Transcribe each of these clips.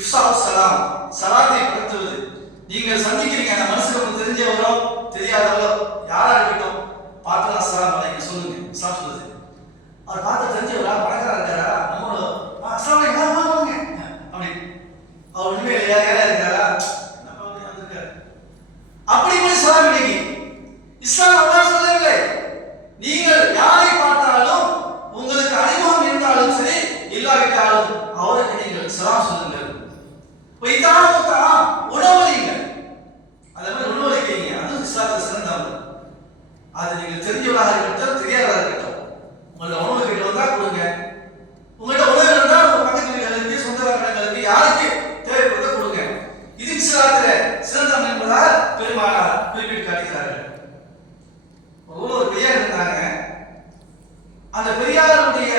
இஃப்ஷா சலாம், சலாத்தை பரத்துவது. நீங்கள் சந்திக்கிறீங்க, அந்த மனசுக்கு உங்களுக்கு தெரிஞ்சவரோ தெரியாதவரோ யாரா இருக்கட்டும், பார்த்து அஸ்ஸலாமு அலைக்கும் சொல்லுங்க. இஸ்லாம் சொல்லுது. அவர் பார்த்து தெரிஞ்சவரா, பணக்காரா இருக்காரா, நம்மளோட அஸ்ஸலாமு அலைக்கும் வாங்க அப்படி அவர் உண்மையில யாரா இருக்காரா, நம்ம வந்திருக்காரு அப்படி போய் சலாம் இன்னைக்கு இஸ்லாம் அல்லாஹ் சொல்லவில்லை. நீங்கள் யாரை பார்த்தாலும் உங்களுக்கு அறிமுகம் இருந்தாலும் சரி இல்லாவிட்டாலும் அவருக்கு நீங்கள் சலாம் சொல்லுங்கள். உணவளிங்கள், அதே மாதிரி உணவளிக்கிறீங்க, அதுவும் இஸ்லாத்தில் சிறந்த அமல். அது நீங்கள் தெரிஞ்சவராக இருக்கட்டும் தெரியாதவராக இருக்கட்டும், உங்களோட உணவு கிட்ட வந்தா கொடுங்க. உங்கள்ட்ட உணவு இருந்தால் உங்க பக்கத்து வீடுகளுக்கு சொந்தக்காரங்களுக்கு யாருக்கு தேவைப்படுத்த கொடுங்க. இது இஸ்லாத்தில் சிறந்த அமல் என்பதாக பெருமானார் குறிப்பிட்டு காட்டுகிறார்கள். ஒரு பெரியார் இருந்தாங்க. அந்த பெரியாருடைய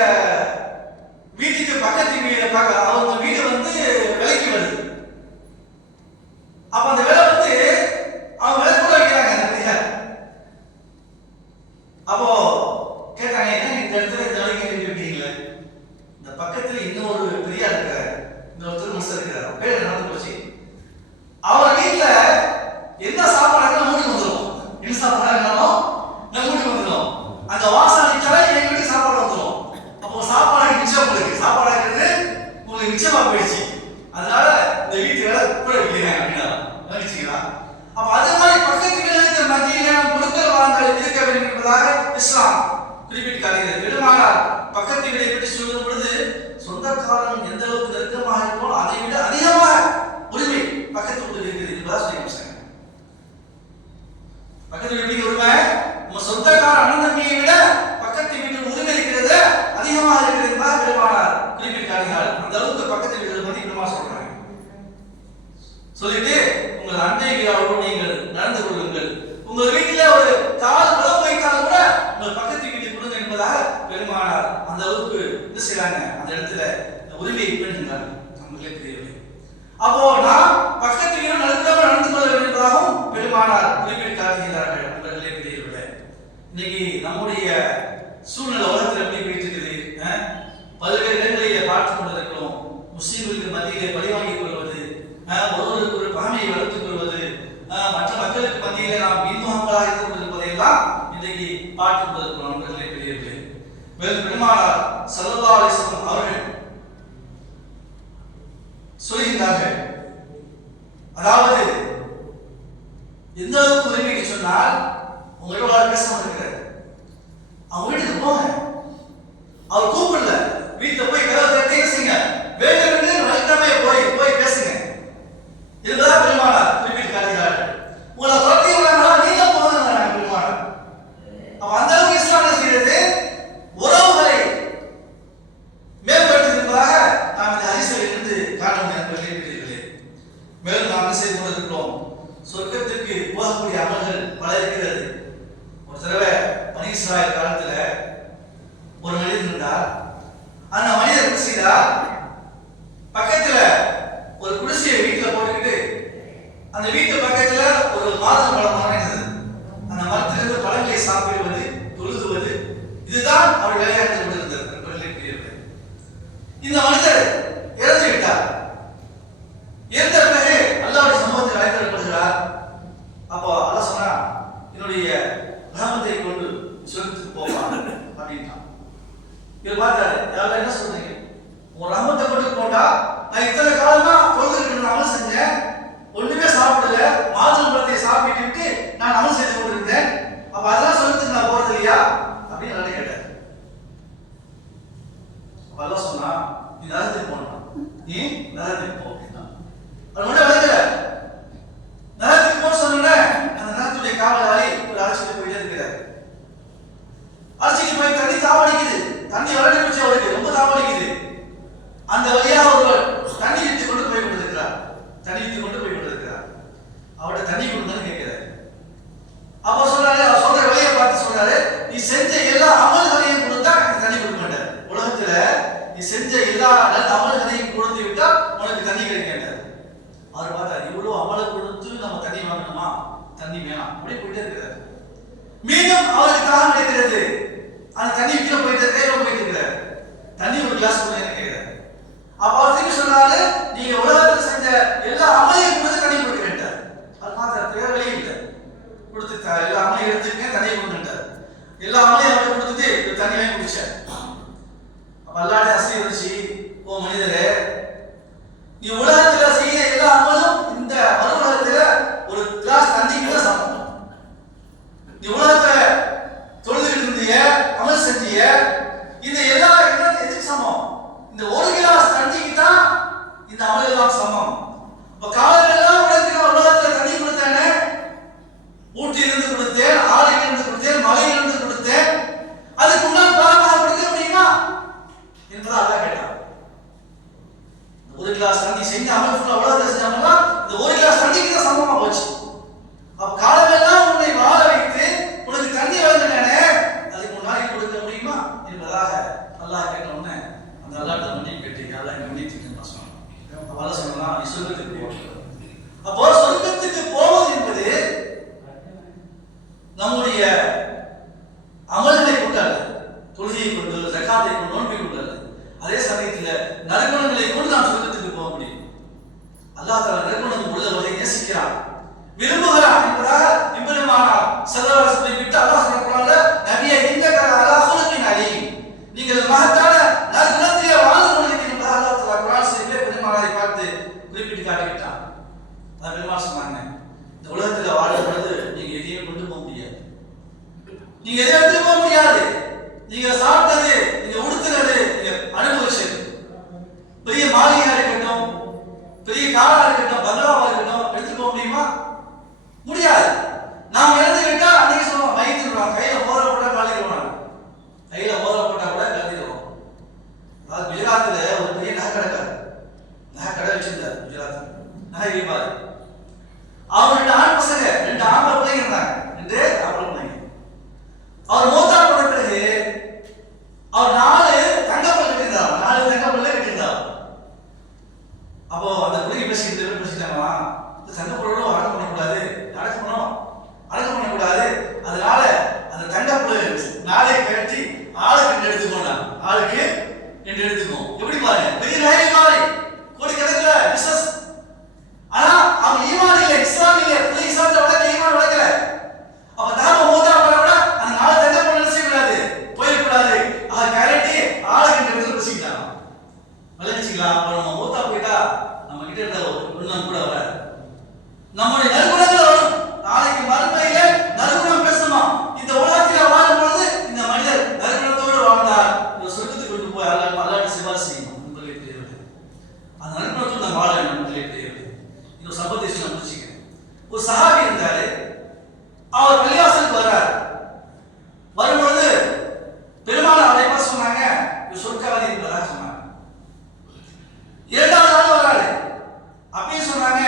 வீட்டுக்கு பக்கத்து வீடு அவங்க வீடு வந்து விலைக்கு வருது. அப்ப அந்த விலை வந்து அவங்க விலை கூட வைக்கிறாங்க அந்த பெரியார். அப்போ கேட்டாங்க, என்ன இந்த இடத்துல இந்த விலைக்கு இருக்கீங்களே, இந்த பக்கத்துல இன்னொரு பெரியார் இருக்கிறார், இன்னொருத்தர் மனுஷன் இருக்கிறார், பேர் நடந்து போச்சு. அவர் வீட்டுல என்ன சாப்பாடு மூடிக்கு வந்துடும், என்ன சாப்பாடு மூடிக்கு வந்துடும், அந்த வாசனை எங்க வீட்டுக்கு சாப்பாடு வந்துடும். அப்போ சாப்பாடு மிச்சம், உங்களுக்கு சாப்பாடுங்கிறது உங்களுக்கு மிச்சமா போயிடுச்சு, அதனால இந்த வீட்டு வேலை கூட வைக்கிறேன் அப்படின்னா நினைச்சுக்கலாம். அப்ப அது மாதிரி பக்கத்து வீடுகளுக்கு மத்தியில கொடுக்கல் வாங்கல் இருக்க வேண்டும் என்பதாக இஸ்லாம் குறிப்பிட்டு காட்டுகிறது. பெருமானார் பக்கத்து வீடை பற்றி சொல்லும் பொழுது சொந்தக்காரன் எந்த அளவுக்கு நெருக்கமாக இருக்கோ அதை விட அதிகமாக உரிமை பக்கத்து வீட்டுக்கு இருக்குது என்பதாக சொல்லி முடிச்சாங்க. பக்கத்து வீட்டுக்கு உரிமை நம்ம சொந்தக்கார அண்ணன் தம்பியை விட பக்கத்து வீட்டில் உரிமை இருக்கிறது அதிகமாக இருக்கிறது என்பதாக பெருமானார் குறிப்பிட்டு காட்டுகிறார். அந்த அளவுக்கு பக்கத்து வீடுகளை பற்றி இன்னுமா சொல்றாங்க. சொல்லிட்டு உங்கள் அண்டை வீடாவோடு நீங்கள் நடந்து கொள்ளுங்கள். உங்கள் வீட்டில் ஒரு கால் குளம் வைத்தால் கூட உங்கள் பக்கத்து வீட்டுக்கு கொடுங்க என்பதாக பெருமானார் அந்த அளவுக்கு இது செய்யறாங்க. அந்த இடத்துல உரிமையை பெறுகிறார். நம்மளே தெரியவில்லை. அப்போ நாம் பக்கத்து வீடு நடுக்காமல் நடந்து கொள்ள வேண்டும் என்பதாகவும் பெருமானார் குறிப்பிட்டு காட்டுகிறார்கள். நம்மளே தெரியவில்லை. இன்னைக்கு நம்முடைய சூழ்நிலை உலகத்தில் எப்படி போயிட்டு இருக்குது, பல்வேறு இடங்களிலே பார்த்துக் கொண்டிருக்கிறோம். முஸ்லிம்களுக்கு மத்தியிலே பழிவாங்கிக் கொள்வது, ஒருவருக்கு ஒரு பகைமையை வளர்த்துக் கொள்வது, மற்ற மக்களுக்கு மத்தியிலே நாம் இன்முகங்களாக இருந்து கொண்டிருப்பதையெல்லாம் இன்றைக்கு பார்த்துக் கொண்டிருக்கிறோம். நண்பர்களே பெரியவர்களே, பெருமானார் ஸல்லல்லாஹு அலைஹி வஸல்லம் அவர்கள் சொல்கின்றார்கள், அதாவது எந்த அளவுக்கு உரிமை சொன்னால், உங்களோட பேசாம இருக்கிறார், அவங்க வீட்டுக்கு போங்க, அவர் கூப்பிடல, வீட்டுல போய் கதவை தட்டி பேசுங்க, வேண்டிய வழித்தமே போய் பேசுங்க. இதுதான் பெருமானார் குறிப்பிட்டு காட்டுகிறார்கள். உங்களை தொட்டி விடாம நீங்க போங்க பெருமானார். அப்ப அந்த அளவுக்கு இஸ்லாம் செய்கிறது உறவுகளை மேம்படுத்துவதற்காக நாம் இந்த ஹதீஸில் இருந்து காண முடியும். மேலும் நாம் செய்து கொண்டிருக்கிறோம். சொர்க்கத்திற்கு போகக்கூடிய அமல்கள் பல இருக்கிறது. ஒரு தடவை பனி இஸ்ராயேல் காலத்துல ஒரு மனிதன் இருந்தார். அந்த மனிதர் என்ன செய்தார், பக்கத்துல ஒரு குடிசையை வீட்டுல போட்டுக்கிட்டு அந்த வீட்டு பக்கத்துல ஒரு மாதுளை பழ மரம் இருந்தது. அந்த மரத்திலிருந்து பழங்களை சாப்பிடுவது, தொழுகுவது, இதுதான் அவர் வேலையாக கொண்டிருந்தது. இந்த மனிதர் இறந்து விட்டார். இறந்த பிறகு அல்லாஹ்வுடைய சமூகத்தில் அழைக்கப்படுகிறார். அப்போ அல்லாஹ் சொன்னா, என்னுடைய ரஹமத்தை கொண்டு சொர்க்கத்துக்கு போவான் அப்படின்ட்டான். இவர் பார்த்தாரு, யாரெல்லாம் என்ன சொல்றீங்க, உங்க ரஹமத்தை கொண்டு போட்டா நான் இத்தனை காலமா தொழுதுட்டு அமல் செஞ்சேன், ஒண்ணுமே சாப்பிடல, மாதுளை பழத்தை சாப்பிட்டு நான் அமல் செய்து கொண்டிருந்தேன், அப்ப அதெல்லாம் சொல்லிட்டு நான் போறது இல்லையா அப்படின்னு நல்லா கேட்டார். அல்லாஹ் சொன்னா, நீ நரகத்துக்கு போகணும், நீ நரகத்துக்கு போ அப்படின்னா. அது ஒண்ணு விளங்கல. நரகத்துக்கு போக சொன்ன அந்த நரகத்துடைய காவலாளி ஒரு அழைச்சிட்டு போயிட்டே இருக்கிறார். அழைச்சிட்டு போய் தண்ணி தாவடிக்குது, தண்ணி வளர்ச்சி போச்சு, அவருக்கு ரொம்ப தாவடிக்குது. அந்த வழியாக ஒருவர் தண்ணி எடுத்து கொண்டு போய் கொண்டிருக்கிறார். அவர்கிட்ட தண்ணி கொடுங்கன்னு கேட்கிறாரு. அப்போ சொல்றாரு, அவர் சொல்ற வழியை பார்த்து சொல்றாரு, நீ செஞ்ச எல்லா அமல்களையும் கொடுத்தா எனக்கு தண்ணி கொடுக்க மாட்டார். உலகத்துல நீ செஞ்ச எல்லா நல்ல அமல்களையும் கொடுத்து விட்டா உனக்கு தண்ணி கிடைக்காது. அவர் பார்த்தாரு, இவ்வளவு அமலை கொடுத்து நம்ம தண்ணி வாங்கணுமா, தண்ணி வேணாம், அப்படியே போயிட்டே இருக்கிறார். மீண்டும் அவருக்கு தாகம் கிடைக்கிறது, அந்த தண்ணி கீழே போயிட்டு தேவை போயிட்டு இருக்கிறார். தண்ணி ஒரு கிளாஸ் கொடுங்க கேட்கிறார். அப்ப அவர் திரும்பி சொன்னாரு, நீங்க உலகத்தில் எல்லா அமலையும் கொடுத்து தண்ணி கொடுக்கிறேன்ட்டார். அது மாத்திர பேரவே இல்லை, கொடுத்துட்டா எல்லா அமலையும் எடுத்துக்கேன் தண்ணி கொடுக்கின்றார். எல்லா அமலையும் அவரை கொடுத்துட்டு தண்ணி வாங்கி குடிச்சார். அப்ப அல்லாஹ் ஆசீர்வதிச்சு, ஓ மனிதரே, நீ உலகத்துல செய்ய எல்லா அமலும் இந்த மறு உலகத்துல ஒரு கிளாஸ் தண்ணிக்கு தான் சமம். நீ உலகத்துல தொழுதுகிட்டு இருந்திய, அமல் செஞ்சிய, இந்த எல்லா எதுக்கு சமம்? இந்த ஒரு கிளாஸ் தண்ணிக்கு தான் இந்த அமல் எல்லாம் சமம். இப்ப காலையில எல்லாம் உலகத்துல தண்ணி கொடுத்தேனே, ஊட்டியிலிருந்து கொடுத்தேன், ஆலையிலிருந்து கொடுத்தேன், மலையிலிருந்து கொடுத்தேன், அதுக்கு முன்னால் பாரமாக கொடுக்க முடியுமா என்பதை அல்லாஹ் கேட்டான். ஒரு கிளாஸ் தண்ணி செஞ்ச அமல் ஃபுல்லா உலகத்துல செஞ்சாங்கன்னா இந்த ஒரு கிளாஸ் தண்ணிக்கு தான் சமமா போச்சு. அப்ப காலமெல்லாம் உன்னை வாழ வைத்து உனக்கு தண்ணி வழங்கினே, அதுக்கு முன்னாடி கொடுக்க முடியுமா என்பதாக அல்லாஹ் கேட்ட உடனே அந்த அல்லாஹ்ட்ட மன்னிப்பு கேட்டீங்க, அல்லாஹ் மன்னிச்சுன்னு சொன்னான். அல்லாஹ் சொன்னா நீ சொர்க்கத்துக்கு போ. அப்போ சொர்க்கத்துக்கு போவது என்பது நம்முடைய அமல்களை கொண்டு அல்ல, தொழுகையை கொண்டு, ஜகாத்தை கொண்டு, நோன்பை கொண்டு அல்ல. அதே சமயத்தில் நற்குணங்களை கொண்டு நாம் சொர்க்கத்துக்கு போக முடியும். அல்லாஹ் தஆலா நற்குணம் உள்ளவர்களை நேசிக்கிறான், விரும்புகிறான் என்பதாக இப்ராஹிம் ஸல்லல்லாஹு அலைஹி வஸல்லம் விட்டு அல்லாஹ் சொல்றாங்க, நபியே இன்னக அலா குலுகின் அலீம், நீங்கள் மகத்தான நற்குணத்திலே வாழ்ந்து கொண்டிருக்கிறீர்கள். அல்லாஹ் தஆலா குர்ஆன் ஷரீஃபிலே பெருமானாரை பார்த்து குறிப்பிட்டு காட்டிவிட்டான். அதான் பெருமாள் சொன்னாங்க, இந்த உலகத்தில் வாழும் பொழுது நீங்க எதையும் கொண்டு போக முடியாது, நீங்க எதை எடுத்து போக முடியாது. நீங்க சாப்பிட்டது, நீங்க உடுத்துறது, நீங்க அனுபவிச்சது, பெரிய மாளிகையா இருக்கட்டும், பெரிய காரா இருக்கட்டும், பங்களாவா இருக்கட்டும், எடுத்து போக முடியுமா? முடியாது. நாம் இறந்து விட்டா அன்னைக்கு சொல்லுவோம் மைத்துடுவாங்க, கையில மோதிர போட்டா கலந்துடுவாங்க, கையில மோதிர போட்டா கூட கலந்துடுவோம். அதாவது குஜராத்தில் ஒரு பெரிய நகை கடை வச்சிருந்தார். குஜராத் நகை வியாபாரி. அவர் 2 ஆண் பசங்க, 2 ஆம்பளை பிள்ளைங்க இருந்தாங்க, 2 ஆம்பளை பிள்ளைங்க. அவர் மூத்தா போன பிறகு அவர் 4 தங்கப்பல் கட்டியிருந்தார், 4 தங்கப்பல்ல கட்டியிருந்தார். அப்போ அந்த பிள்ளைங்க பேசிட்டாங்களா, இந்த தங்கப்பல்லோட அடக்கம் பண்ணக்கூடாது, அடக்கம் பண்ணக்கூடாது, அதனால அந்த தங்கப்பல் 4 கட்டி ஆளுக்கு 2 எடுத்துக்கோண்டாம், ஆளுக்கு 2 எடுத்துக்கோம். எப்படி பாருங்க, பெரிய நகை மாதிரி கோடிக்கணக்கில் பிசினஸ். ஆனா அவன் ஈமான் இல்லை, இஸ்லாம் இல்லை, புதிய இஸ்லாத்துல வளர்க்க ஈமான் வளர்க்கல. அப்ப தாம மூத்தா போன கூட அந்த 4 தங்கப்பல் செய்யக்கூடாது, போயிடக்கூடாது, அதை கரட்டி ஆளுக்கு 2 எடுத்து பேசிக்கலாம். வளர்ச்சிக்கலாம். அப்ப நம்ம மூத்தா போயிட்டா நம்ம கிட்ட இருந்த ஒன்றும் கூட வராது. நம்முடைய நற்குணங்கள் வரும். நாளைக்கு மறுமையில நற்குணம் பேசணுமா? இந்த உலகத்தில் வாழும் பொழுது இந்த மனிதர் நற்குணத்தோடு வாழ்ந்தார், சொர்க்கத்துக்கு கொண்டு போய் அல்லாஹ் சிபாரிசு செய்யணும். உங்களுக்கு தெரியாது, அந்த நற்குணத்தோடு நம்ம வாழ நம்மளுக்கு தெரியாது. இந்த சம்பவத்தை நான் முடிச்சுக்கிறேன். ஒரு சஹாபி இருந்தாரு, அவர் பள்ளிவாசலுக்கு வர்றார். வரும்பொழுது பெருமாள் அவரை பார்த்து சொன்னாங்க, இது சொர்க்கவாதி என்பதாக சொன்னாங்க. 2வது நாள் வராரு, அப்பயும் சொன்னாங்க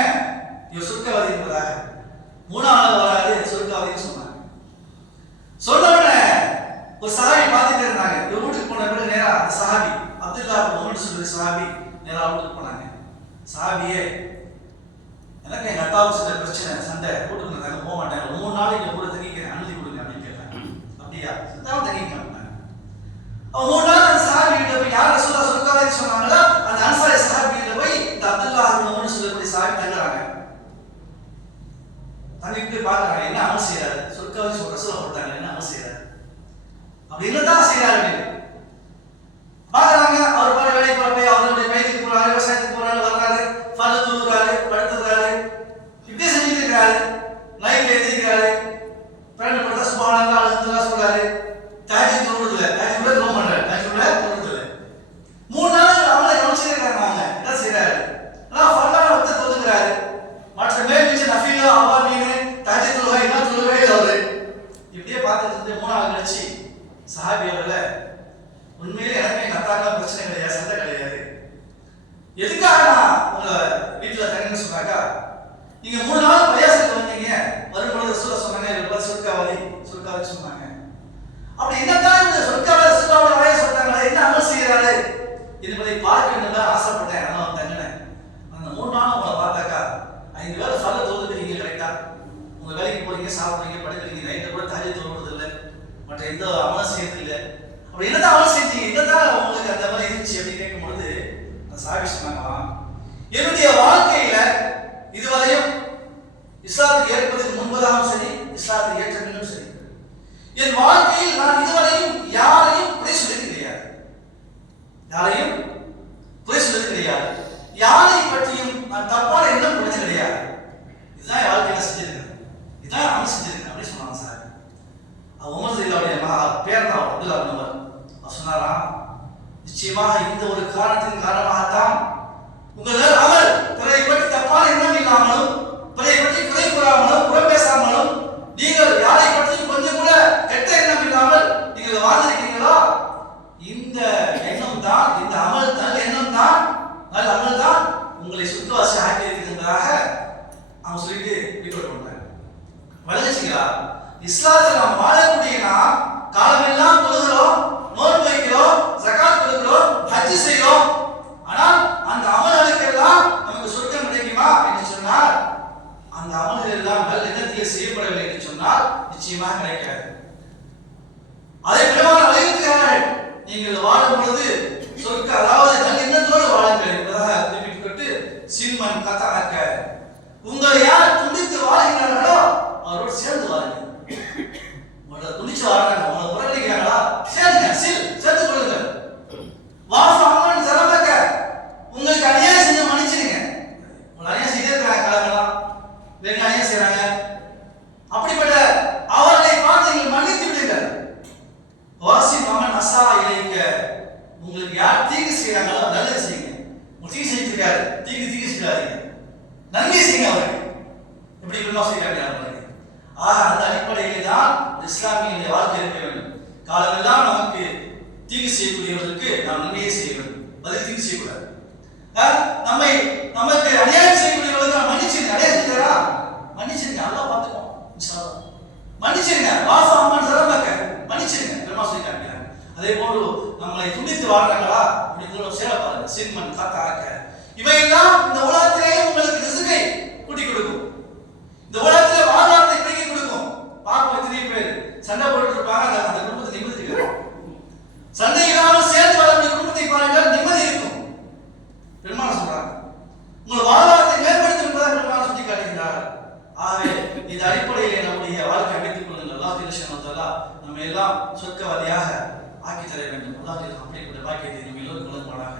இவர் சொர்க்கவாதி என்பதாக. 3வது வராரு, சொர்க்கவாதின்னு சொன்னாங்க. சொன்ன உடனே ஒரு சஹாபி பார்த்துட்டு இருந்தாங்க. இவர் வீட்டுக்கு போன பிறகு நேரா அந்த சஹாபி அப்துல்லா முஹம்மது சொல்ற சஹாபி நேரா வீட்டுக்கு போனாங்க. சஹாபியே, எனக்கு எங்க அத்தாவுக்கு சில பிரச்சனை, சண்டை, வீட்டுக்கு நாங்கள் போக மாட்டாங்க, 3 நாளைக்கு கூட தங்கிக்கிறேன், அனுமதி கொடுங்க அப்படின்னு கேட்டாங்க. அப்படியா, சித்தாவும் தங்கிக்க மாட்டாங்க. அவன் 3 நாள் அந்த சஹாபி கிட்ட போய் யார் ரசூலுல்லாஹ் சொர்க்கவாதி சொன்னாங்களோ அந்த அன்சாரி சஹாபி கிட்ட போய் இந்த அப்துல்லா முஹம்மது சொல்லக்கூடிய சஹாபி தங்குறாங்க. தங்கிட்டு பார்க்கறாங்க, என்ன அமல் செய்யறாரு, சொர்க்கவாதி சொல்ற ரசூலுல்லாஹ் போட்டாங்க, என்ன அமல் செய்யறாரு, அப்படி என்னதான் செய்யறாரு பார்க்கறாங்க. அவர் பல வேலைக்கு போய் அவருடைய பயிருக்கு போறாரு, விவசாயத்துக்கு போறாரு, வர்றாரு, ஃபர்து தூங்குறாரு, படுத்துறாரு, இப்படி செஞ்சுட்டு இருக்கிறாரு. நைட்ல எழுதிக்கிறாரு, பேண்ட் போட்டா சுப்ஹானல்லாஹ் அல்ஹம்துலில்லாஹ் சொல்றாரு, தஹஜ்ஜுத் தொழுதுல, தஹஜ்ஜுத் கூட தொழ மாட்டாரு, தஹஜ்ஜுத் தொழுதுல 3 நாள் அவளை கவனிச்சிருக்காங்க. என்ன செய்யறாரு, நான் ஃபர்தான வச்சு தொழுகிறாரு, மற்ற மேல்மிச்ச நஃபீலா அவாமீனு தஹஜ்ஜுத் தொழுகை என்ன தொழுகவே இல்லை அவரு. இப்படியே பார்த்துட்டு 3 நாள் கழிச்சு சஹாபி அவர்கள, உண்மையிலே எனக்கு எங்க அத்தாக்கெல்லாம் பிரச்சனை கிடையாது, சண்டை கிடையாது, எதுக்காக நான் உங்களை வீட்டுல தங்கன்னு சொன்னாக்கா, நீங்க 3 நாள் பயாசத்துக்கு வந்தீங்க, வரும்பொழுது ரசூலுல்லாஹ் சொன்னாங்க இவர் சொர்க்கவாதி சொன்னாங்க. அப்படி என்னதான் இந்த சொர்க்கவாதி ரசூலுல்லாஹ் வரைய சொல்றாங்க, என்ன அமல் செய்யறாரு என்பதை பார்க்க வேண்டும் தான் ஆசைப்பட்டேன். நான் தங்கினேன். அந்த 3 நாள் உங்களை பார்த்தாக்கா 5 வேளை ஃபர்து தொழுது நீங்க கரெக்டா உங்க வேலைக்கு போறீங்க, சாப்பிடுறீங்க, படுக்கிறீங்க, நைட்டு கூட தஹஜ்ஜுத் தொழுவது இல்லை, மற்ற எந்த அமல் செய்யறது இல்லை. அப்படி என்னதான் அமல் செஞ்சீங்க, என்னதான் உங்களுக்கு அந்த மாதிரி இருந்துச்சு அப்படின்னு கேட்கும் பொழுது அந்த சஹாபி சொன்னாங்க, என்னுடைய வாழ்க்கையில இதுவரையும் இஸ்லாத்தை ஏற்பதற்கு முன்பதாகவும் சரி, இஸ்லாத்தை ஏற்ற பின்னும் சரி, என் வாழ்க்கையில் நான் இதுவரையும் யாரையும் குறை சொல்லியது கிடையாது. யாரையும் குறை சொல்லியது கிடையாது. யாரை பற்றியும் நான் தப்பான எண்ணம் கொண்டது கிடையாது. இதுதான் என் வாழ்க்கையில செஞ்சிருக்கேன், இதுதான் அமல் செஞ்சிருக்கேன் அப்படின்னு சொன்னாங்க சார். உமர் ரலியல்லாஹு மகா பேர் தான் அப்துல்லா பின் உமர். அவர் சொன்னாராம், நிச்சயமாக இந்த ஒரு காரணத்தின் காரணமாகத்தான் உங்கள் அமல் பிறரை பற்றி தப்பான எண்ணம் இல்லாமலும், பிறரை பற்றி குறை கூறாமலும், புறம் பேசாமலும், நீங்கள் யாரை பற்றியும் கொஞ்சம் கூட கெட்ட எண்ணம் இல்லாமல் நீங்கள் வாழ்ந்திருக்கிறீங்களோ, இந்த எண்ணம் தான், இந்த அமல் நல்ல எண்ணம் தான், நல்ல அமல் தான் உங்களை சுத்தவாசி ஆக்கி இருக்கிறதாக அவங்க சொல்லிட்டு வீட்டோட பண்றாங்க. வழங்குச்சிங்களா? இஸ்லாத்தில் நாம் வாழக்கூடிய நாம் காலமெல்லாம் தொழுகிறோம், நோன்பு வைக்கிறோம், ஜகாத் கொடுக்கிறோம், ஹஜ் செய்கிறோம். ஆனால் அந்த அமல்களுக்கெல்லாம் நமக்கு சொர்க்கம் கிடைக்குமா என்று சொன்னால், அந்த அமல்கள் எல்லாம் நல்ல எண்ணத்தில் செய்யப்படவில்லை என்று சொன்னால் நிச்சயமாக கிடைக்காது. அதை விடமான வலியுறுத்துகிறார்கள், நீங்கள் வாழும் பொழுது சொர்க்க, அதாவது நல்ல எண்ணத்தோடு வாழுங்கள் என்பதாக குறிப்பிட்டு, சின்மன் கத்தாக்க, உங்களை யார் துண்டித்து வாழ்கிறார்களோ அவரோடு சேர்ந்து வாழுங்கள். உங்களை துணிச்சு வாழ்றாங்க, உங்களை புறக்கணிக்கிறாங்களா, சேர்ந்துங்க, சேர்த்து கொள்ளுங்கள். வாஃபு அம்மன் சரபக்க, உங்களுக்கு அநியாயம் செஞ்ச மன்னிச்சிருங்க. உங்களை அநியாயம் செய்திருக்கிறாங்க, காலமெல்லாம் வேறு அநியாயம் செய்யறாங்க, அப்படிப்பட்ட அவர்களை பார்த்து நீங்கள் மன்னித்து விடுங்கள். வாசி மகன் அசா இலைக்க, உங்களுக்கு யார் தீங்கு செய்யறாங்களோ நல்லது செய்யுங்க. உங்களுக்கு தீங்கு செஞ்சிருக்காரு, தீங்கு செய்யாதீங்க, நன்மை செய்யுங்க அவருக்கு. எப்படி பெருமா செய்யறாங்க அவருக்கு. அந்த அடிப்படையிலே தான் இஸ்லாமிய வாழ்க்கை இருக்க வேண்டும். காலமெல்லாம் நமக்கு தீங்கு செய்யக்கூடியவர்களுக்கு நாம் நன்மையை செய்ய வேண்டும், பதில் தீங்கு செய்யக்கூடாது. நமக்கு அநியாயம் செய்யக்கூடியவர்களுக்கு நாம் மன்னிச்சிருங்க. அநியாயம் செஞ்சாரா மன்னிச்சிருங்க, அல்லாஹ் பார்த்துக்கோம், இன்ஷா அல்லாஹ் மன்னிச்சிருங்க. வாஃபு அம்மன் சரபக்க, மன்னிச்சிருங்க, பெருமா சொல்லி காமிக்கிறாங்க. அதே போல நம்மளை துண்டித்து வாழ்றாங்களா அப்படின்னு சேர பாருங்க, சின்மன் கத்தாக்க. இவையெல்லாம் இந்த உலகத்திலேயே உங்களுக்கு ரிஸ்கை கூட்டி கொடுக்கும், இந்த உலகத்திலே வாழ்வாரத்தை பிடிக்க கொடுக்கும். பார்ப்போம் எத்தனை பேர் சண்டை போட்டு இருப்பாங்க, அந்த குடும்பத்தை நிம்மதி இருக்கும். சண்டை இல்லாமல் சேர்ந்து வாழக்கூடிய குடும்பத்தை பாருங்கள், நிம்மதி இருக்கும். பெருமாள் சொல்றாங்க, உங்கள் வாழ்வாரத்தை மேம்படுத்தும் என்பதாக பெருமாள் சுட்டி காட்டுகிறார்கள். ஆகவே இந்த அடிப்படையிலே நம்முடைய வாழ்க்கை அமைத்துக் கொள்ளுங்கள். அல்லாஹ் ஜல்லல்லாஹு நம்ம எல்லாம் சொர்க்கவாதியாக ஆக்கி தர வேண்டும். அல்லாஹ் அப்படிப்பட்ட பாக்கியத்தை நம்ம எல்லோரும் வழங்குவானாக.